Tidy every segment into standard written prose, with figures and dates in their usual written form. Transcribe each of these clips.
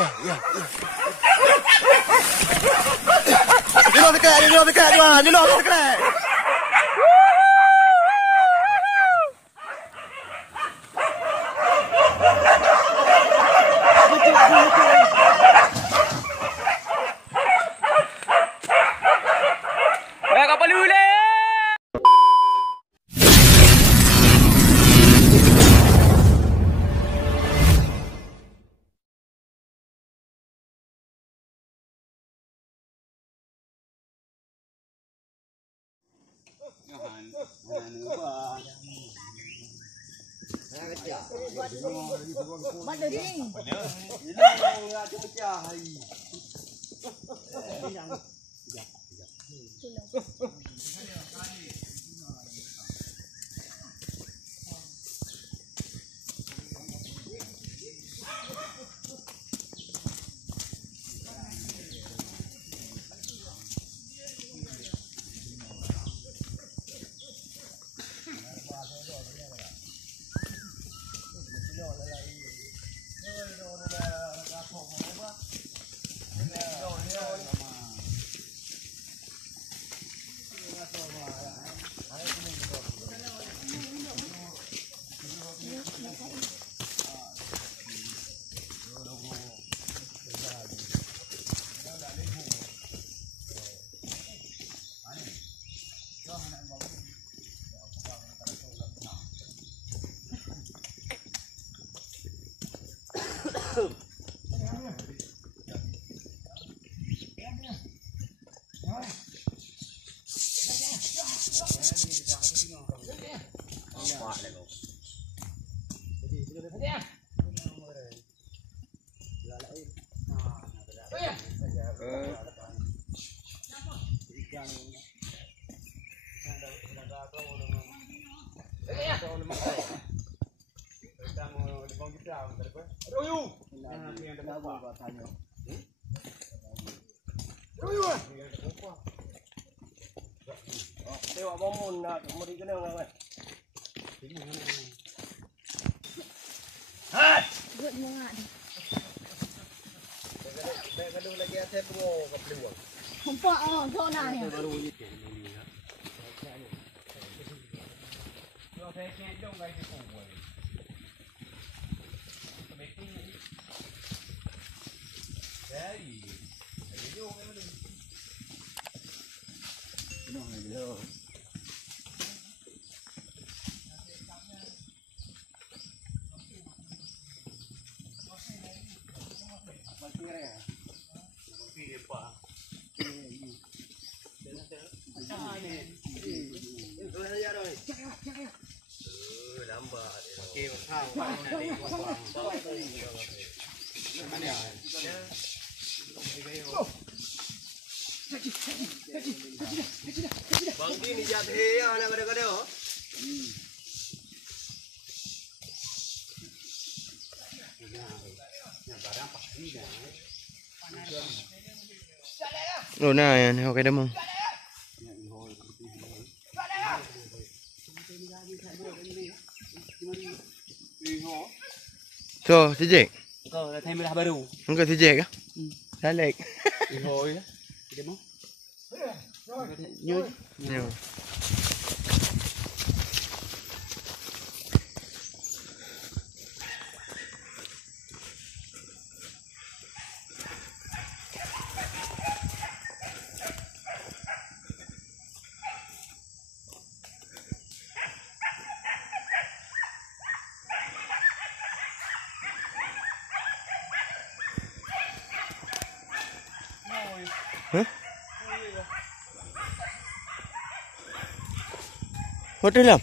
ya. Di luar dekat, Juan. Di luar dekat. Kapal dulu. Tengok bangun nak kemari kena kan. Hai. Buat mengak ni. Kalau lagi ada tunggu kat peluang. Nampak ah, zona ni. Baru ni. Yo saya cendong guys di kubur. Meeting ni. Dari. Video kan ni. No, video. Bang ni jatuh ya anak kada-kada. Oh nah ya, ni okey dah mau. So, sejek. Kau dah timer baru. Engkau sejek ke? Salek. Ihoi. Kita mau. Nyu. Nyu. Hah? Hotel dalam?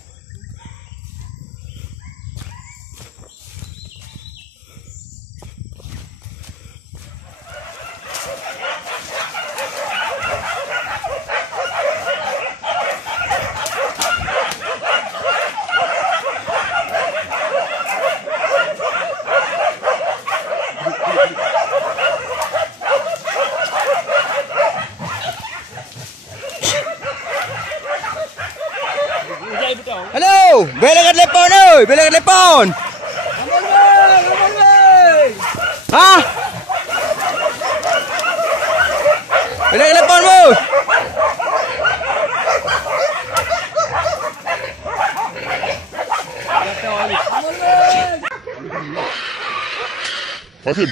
Hello, bela kat telepon oi, bela kat telepon. Ha? Balik telepon bu. Hakim.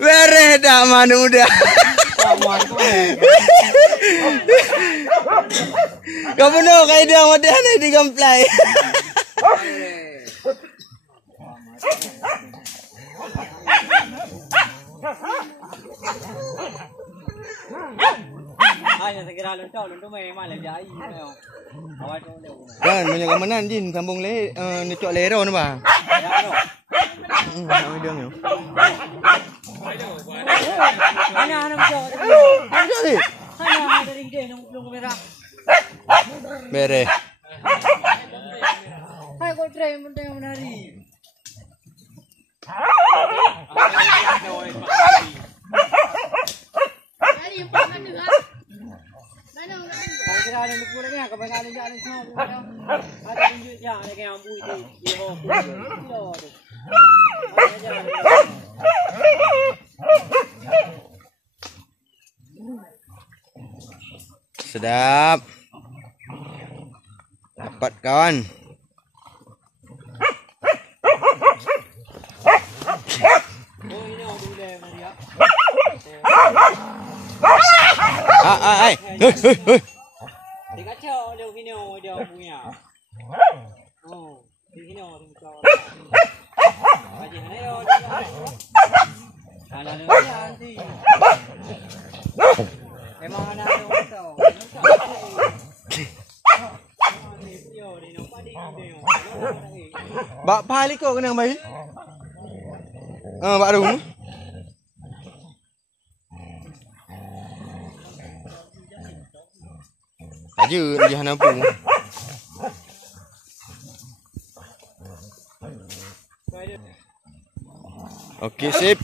Beres dah manu dah. Kau penuh kaedah modal ni di gamplai. Hanya sekira luntuk memang lebih jai. Awak tu dia. Kan banyak keamanan jin sambung le necok lero ni bang. Kami dia ni. Hanya anak cok. Ada ni. Hanya dari dia nung kamera. Beres. Hai kau try mentang yang menari. Dari paman juga. Kalau kira ada kurangnya, kebanyakan ada jalan semua. Ada tunjuk ya, ada yang ambu itu. Iyo, Sedap. Dapat kawan. Oh ini orang dulu dia. Hei. Dia kacau dia video dia punya. Oh, ini orang kacau. Baca mana yo dia. Ada nanti. Memang ada kacau. Bak pali kau kena mai. Bak rum. Aja dia nampu. Okey, sip.